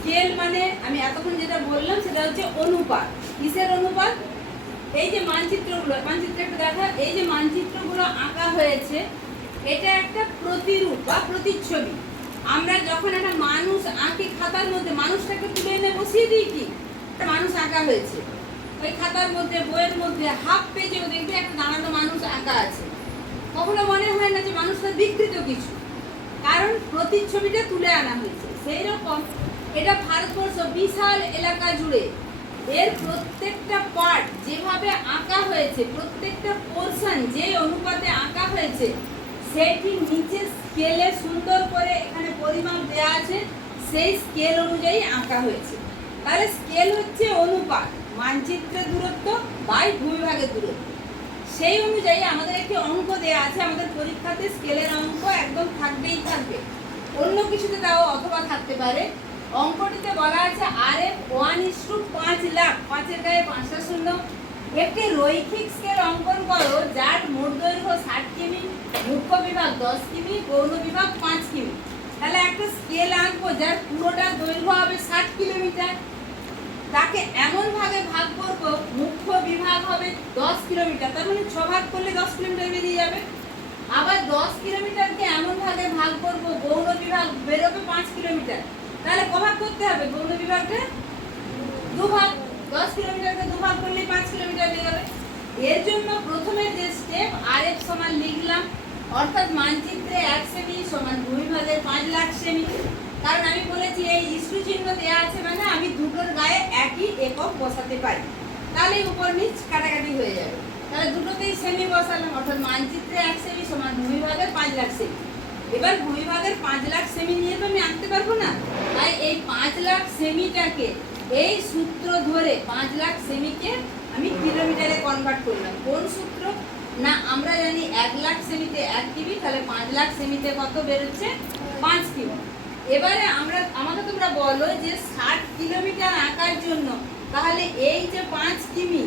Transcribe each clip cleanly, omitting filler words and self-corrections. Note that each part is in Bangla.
স্কেল মানে আমি এতক্ষণ যেটা বললাম সেটা হচ্ছে অনুপাত। কিসের অনুপাত? এই যে মানচিত্রগুলো, মানচিত্র একটু দেখা, এই যে মানচিত্রগুলো আঁকা হয়েছে এটা একটা প্রতিরূপ বা প্রতিচ্ছবি। আমরা যখন একটা মানুষ আঁকি খাতার মধ্যে, মানুষটাকে তুলে এনে বসিয়ে দিই, কি একটা মানুষ আঁকা হয়েছে ওই খাতার মধ্যে, বইয়ের মধ্যে হাফ পেজেও দেখবে একটা দাঁড়ানো মানুষ আঁকা আছে। কখনো মনে হয় না যে মানুষটা বিকৃত কিছু, কারণ প্রতিচ্ছবিটা তুলে আনা হয়েছে। সেই রকম এটা ভারতবর্ষ বিশাল এলাকা জুড়ে এর প্রত্যেকটা পার্ট যেভাবে আঁকা হয়েছে, প্রত্যেকটা পোরশন যে অনুপাতে আঁকা হয়েছে সেটি নিচে স্কেলে সুন্দর করে এখানে পরিমাপ দেওয়া আছে, সেই স্কেল অনুযায়ী আঁকা হয়েছে। তাহলে স্কেল হচ্ছে অনুপাত, মানচিত্রের দূরত্ব বাই ভূমিভাগের দূরত্ব। সেই অনুযায়ী আমাদের একটি অঙ্ক দেওয়া আছে, আমাদের পরীক্ষাতে স্কেলের অঙ্ক একদম থাকবেই থাকবে, অন্য কিছুতে তাও অথবা থাকতে পারে। অঙ্কটিতে বলা আছে RF 1:5 লাখ, 5-এর গায়ে 5টা শূন্য। একটি রৈখিক স্কেল অঙ্কন করো যার মোট দৈর্ঘ্য 60 কিমি, মুখ্য বিভাগ 10 কিমি, গৌণ বিভাগ 5 কিমি। তাহলে একটা স্কেল আঁকবো যার পুরোটা দৈর্ঘ্য হবে 60 কিলোমিটার, তাকে এমন ভাগে ভাগ করব, মুখ্য বিভাগ হবে 10 কিলোমিটার, তার মানে 6 ভাগ করলে 10 কিলোমিটার বেরিয়ে যাবে। আবার 10 কিলোমিটারকে এমন ভাগে ভাগ করব, গৌণ বিভাগ বেরোবে 5 কিলোমিটার, তাহলে কভাগ করতে হবে গৌণ বিভাগটা 2 ভাগ, 10 কিলোমিটারকে 2 ভাগ করলে 5 কিলোমিটার বেরিয়ে যাবে। এর জন্য প্রথমে যে স্টেপ RF সমান লিখলাম, অর্থাৎ মানচিত্রে 1 সেমি সমান ভূমিভাগের 5 লাখ সেমি। কারণ আমি বলেছি এই ইস্টু চিহ্ন দেওয়া আছে মানে আমি দুটোর গায়ে একই একক বসাতে পারি, তাহলে উপর নিচ কাটাকাটি হয়ে যাবে। তাহলে দুটোতেই সেমি বসালাম, অর্থাৎ মানচিত্রে 1 সেমি সমান ভূমিভাগের 5 লাখ সেমি। এবার ভূমিভাগের 5 লাখ সেমি নিয়ে তো আমি আঁকতে পারবো না, তাই এই 5 লাখ সেমিটাকে এই সূত্র ধরে 5 লাখ সেমিকে আমি কিলোমিটারে কনভার্ট করলাম। কোন সূত্র? না আমরা জানি 1 লাখ সেমিতে 1 কিমি, তাহলে 5 লাখ সেমিতে কত বেরোচ্ছে? 5 কিমি। এবারে আমাকে তোমরা বলো যে 60 কিলোমিটার আঁকার জন্য তাহলে এই যে 5 কিমি,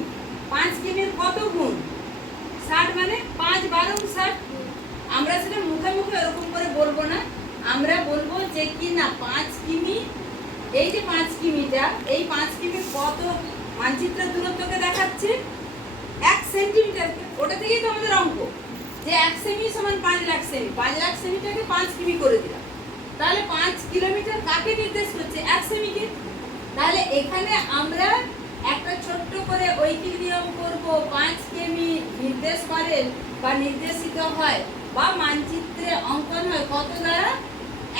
5 কিমির কত গুণ? 60 মানে 5 12 60। আমরা সেটা মুখে মুখে এরকম করে বলবো না, আমরা বলবো যে কি না 5 কিমি, এই যে 5 কিমিটা, এই 5 কিমি কত মানচিত্রের দূরত্বকে দেখাচ্ছে? 1 সেন্টিমিটার। ওটা থেকেই তো আমাদের অঙ্ক যে 1 সেমি সমান 5 লাখ সেমি, 5 লাখ সেমিটাকে 5 কিমি করে দিলাম, তাহলে 5 কিলোমিটার কাকে নির্দেশ করছে? 1 সেমিকে। তাহলে এখানে আমরা একটা ছোট্ট করে ঐকিক নিয়ম করব, 5 কিমি নির্দেশ করে বা নির্দেশিত হয় বা মানচিত্রে অঙ্কন হয় কত দ্বারা?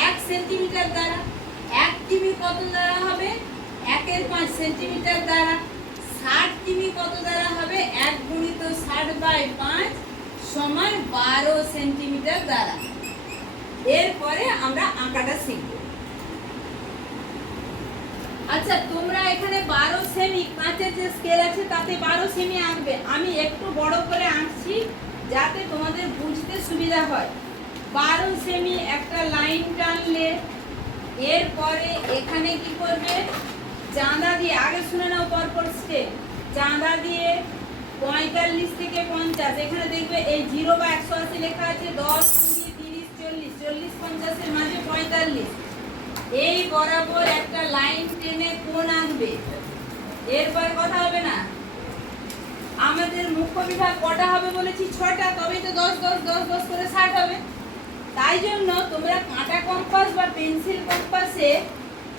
1 সেন্টিমিটার দ্বারা। 1 কিমি কত দ্বারা হবে? 1/5 সেন্টিমিটার দ্বারা। 60 কিমি কত দ্বারা হবে? 1 গুণিত 60/5 সমান 12 সেন্টিমিটার দ্বারা। এরপরে আমরা আঁকাটা শিখব। আচ্ছা তোমরা এখানে 12 সেমি কাঁচের যে স্কেল আছে তাতে 12 সেমি আঁকবে, আমি একটু বড় করে আঁকছি যাতে তোমাদের বুঝতে সুবিধা হয়। 12 সেমি একটা লাইন টানলে এরপরে এখানে কি করবে? চাঁদা দিয়ে, আগে শুনে নাও পরপর স্টেপ। চাঁদা দিয়ে 45 থেকে 50, এখানে দেখবে এই 0 বা 180 লেখা আছে, 10 20 30 40, 40 50 এর মাঝে 45, এই বরাবর একটা লাইন টেনে কোণ আঁকবে। এরপর কথা হবে না, আমাদের মুখ্য বিভাগ কটা হবে বলেছি? 6টা, তবেই তো 10 10 10 10 করে 60 হবে। তাই জন্য তোমরা কাঁটা কম্পাস বা পেন্সিল কম্পাসে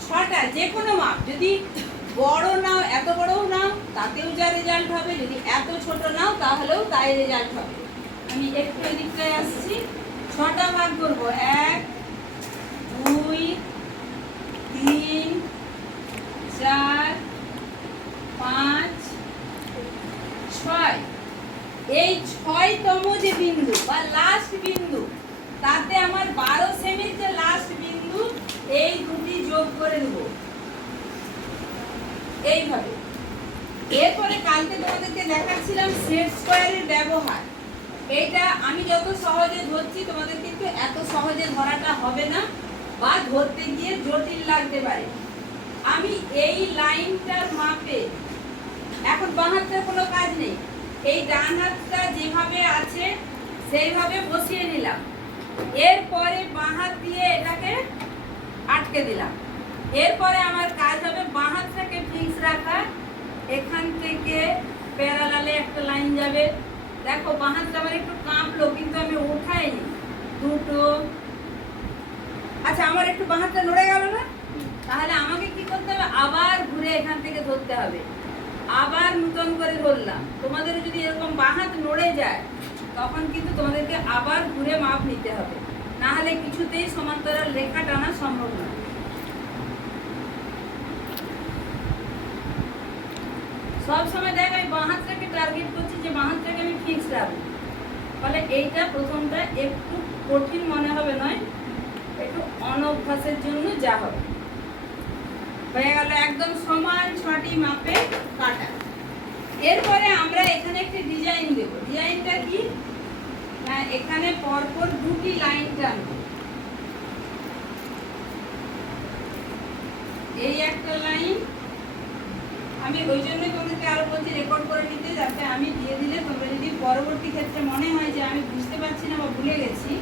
6টা যে কোনো মাপ, যদি বড় নাও, এত বড়ও নাও তাতেও যা রেজাল্ট হবে, যদি এত ছোট নাও তাহলেও তাই রেজাল্ট হবে। আমি একটু এদিকটায় আসছি, 6টা ভাগ করব, 1 2 3 4 5 6। এই 6তম যে বিন্দু বা লাস্ট বিন্দু, তাতে আমার 12 সেমির যে লাস্ট বিন্দু, এই দুটি যোগ করে দেব এইভাবে। এরপরে কালকে তোমাদেরকে দেখাচ্ছিলাম সেট স্কয়ারের ব্যবহার। এটা আমি যত সহজে ধরছি তোমাদের কিন্তু এত সহজে ধরাটা হবে না বা ধরতে গিয়ে জটিল লাগতে পারে। আমি এই লাইনটার মাপে এখন বাঁ হাতটার কোনো কাজ নেই, এই ডান হাতটা যেভাবে আছে সেইভাবে বসিয়ে নিলাম। এরপরে বাঁ হাত দিয়ে এটাকে আটকে দিলাম। এরপরে আমার থেকে ফিক্স রাখা, এখান থেকে প্যারালালে একটা লাইন যাবে। দেখো বাঁ হাতটা আমার একটু কাঁপলো কিন্তু আমি উঠাইনি, দুটো। আচ্ছা আমার একটু বাঁ হাতটা নড়ে গেল না, তাহলে আমাকে কি করতে হবে, আবার ঘুরে এখান থেকে ধরতে হবে, আবার নতুন করে ধরলাম। তোমাদের যদি এরকম বাঁ হাত নড়ে যায় তখন কিন্তু তোমাদেরকে আবার ঘুরে মাপ নিতে হবে, না হলে কিছুতেই সমান্তরাল রেখা টানা সম্ভব না। সব সময় দেখ আমি বাঁ হাতটাকে টার্গেট করছি যে বাঁ হাতটাকে আমি ফিক্স রাখবো, ফলে এইটা প্রথমটা একটু কঠিন মনে হবে, নয় একটু অনভ্যাসের জন্য যা হবে। হয়ে গেল একদম সমান 6টি মাপে কাটা। এরপরে আমরা এখানে একটি ডিজাইন দেব। ডিজাইনটা কি, না এখানে পরপর দুটি লাইন টানবো, এই একটা লাইন। আমি ওই জন্যই তোমাদেরকে আরো বলছি রেকর্ড করে নিতে, যাতে আমি দিয়ে দিলে তোমরা যদি পরবর্তী ক্ষেত্রে মনে হয় যে আমি বুঝতে পারছি না বা ভুলে গেছি।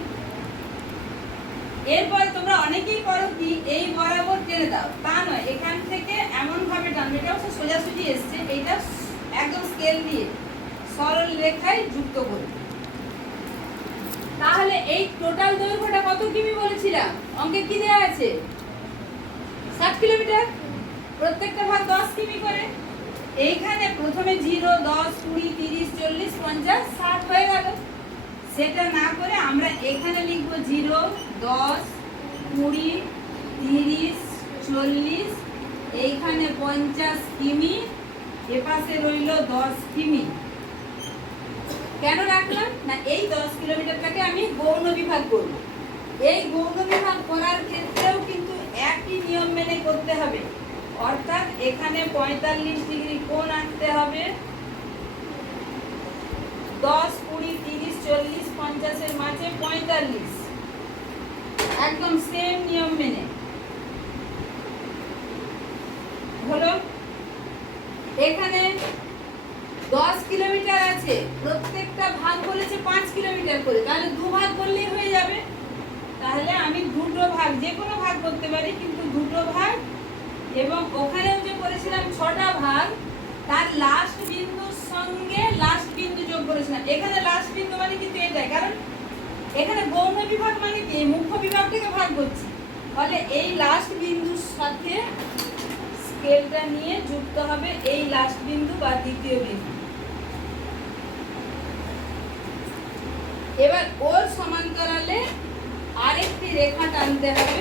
এরপরে তোমরা অনেকেই করো কি, এই বরাবর টেনে দাও, তা নয়, এখান থেকে এমন ভাবে টানবে, এটা অবশ্য সোজাসুজি এসছে, এইটা একদম স্কেল দিয়ে সরল রেখায় যুক্ত করবে। তাহলে এই টোটাল দৈর্ঘ্যটা কত কিমি বলেছিলাম, অঙ্কে কি দেওয়া আছে, 60 কিলোমিটার, প্রত্যেকটা ভাগ 10 কিমি করে। এইখানে প্রথমে 0, 10, 20, 30, 40, 50, 60 হয়ে গেল। সেটা না করে আমরা এখানে লিখবো 0, 10, 20, 30, 40, এইখানে 50 কিমি, এপাশে রইল 10 কিমি। কেন রাখলাম না, এই 10 কিলোমিটারটাকে আমি গৌণ বিভাগ করব। এই গৌণ বিভাগ করার ক্ষেত্রেও কিন্তু একই নিয়ম মেনে করতে হবে, অর্থাৎ এখানে 45 ডিগ্রি কোণ আনতে হবে, 10, 20, 30, 40, 50 এর মাঝে 45, একদম সেম নিয়ম মেনে হলো। এখানে 10 কিলোমিটার আছে, প্রত্যেকটা ভাগ বলেছে 5 কিলোমিটার করে, তাহলে দু ভাগ করলেই হয়ে যাবে। তাহলে আমি দুটো ভাগ, যে কোনো ভাগ করতে পারি, কিন্তু দুটো ভাগ, এবং ওখানেও যে করেছিলাম 6টা ভাগ, তার লাস্ট বিন্দুর সঙ্গে লাস্ট বিন্দু যোগ করেছিলাম। এখানে লাস্ট বিন্দু মানে কিন্তু এটাই, কারণ এখানে গৌণ বিভাগ মানে কি, মুখ্য বিভাগটাকে ভাগ করছি, ফলে এই লাস্ট বিন্দুর সাথে স্কেলটা নিয়ে যুক্ত হবে এই লাস্ট বিন্দু বা দ্বিতীয় বিন্দু। এবার ওর সমান্তরালে আরেকটি রেখা টানতে হবে।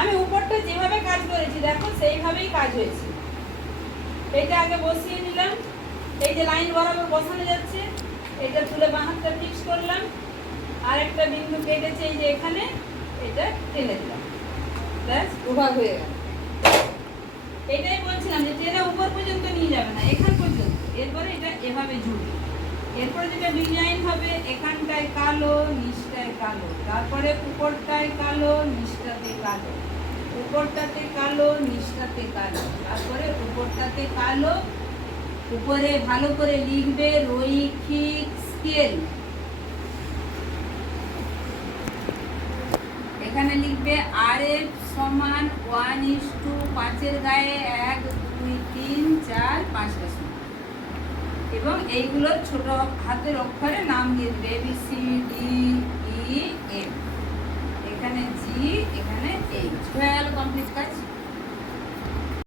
আমি উপরটা যেভাবে কাজ করেছি দেখো সেইভাবেই কাজ হয়েছে। এটা আগে বসিয়ে নিলাম, এই যে লাইন বরাবর বসানো যাচ্ছে, এটা তুলে বাঁ হাতটা ফিক্স করলাম, আর একটা বিন্দু কেটেছে এই যে এখানে, এটা টেনে দিলাম, ব্যাস দুভাগ হয়ে গেল। এটাই বলছিলাম যে টেনে উপর পর্যন্ত নিয়ে যাবে না, এখান পর্যন্ত। এরপরে এটা এভাবে ঝুলবে। এরপরে যেটা ডিজাইন হবে, এখানটায় কালো, নিচটায় কালো, তারপরে উপরটায় কালো, নিচটাতে কালো, উপরটাতে কালো, নিচটাতে কালো, তারপরে উপরটাতে কালো। উপরে ভালো করে লিখবে রৈখিক স্কেল, এখানে লিখবে RF সমান 1:5 এর গায়ে 1, 2, 3, 4, 5টা সমান, এবং এইগুলোর ছোট হাতের অক্ষরে নাম দিয়ে দিবে ABCDEF, এখানে G, এখানে H। হয়ে গেল কমপ্লিট কাজ।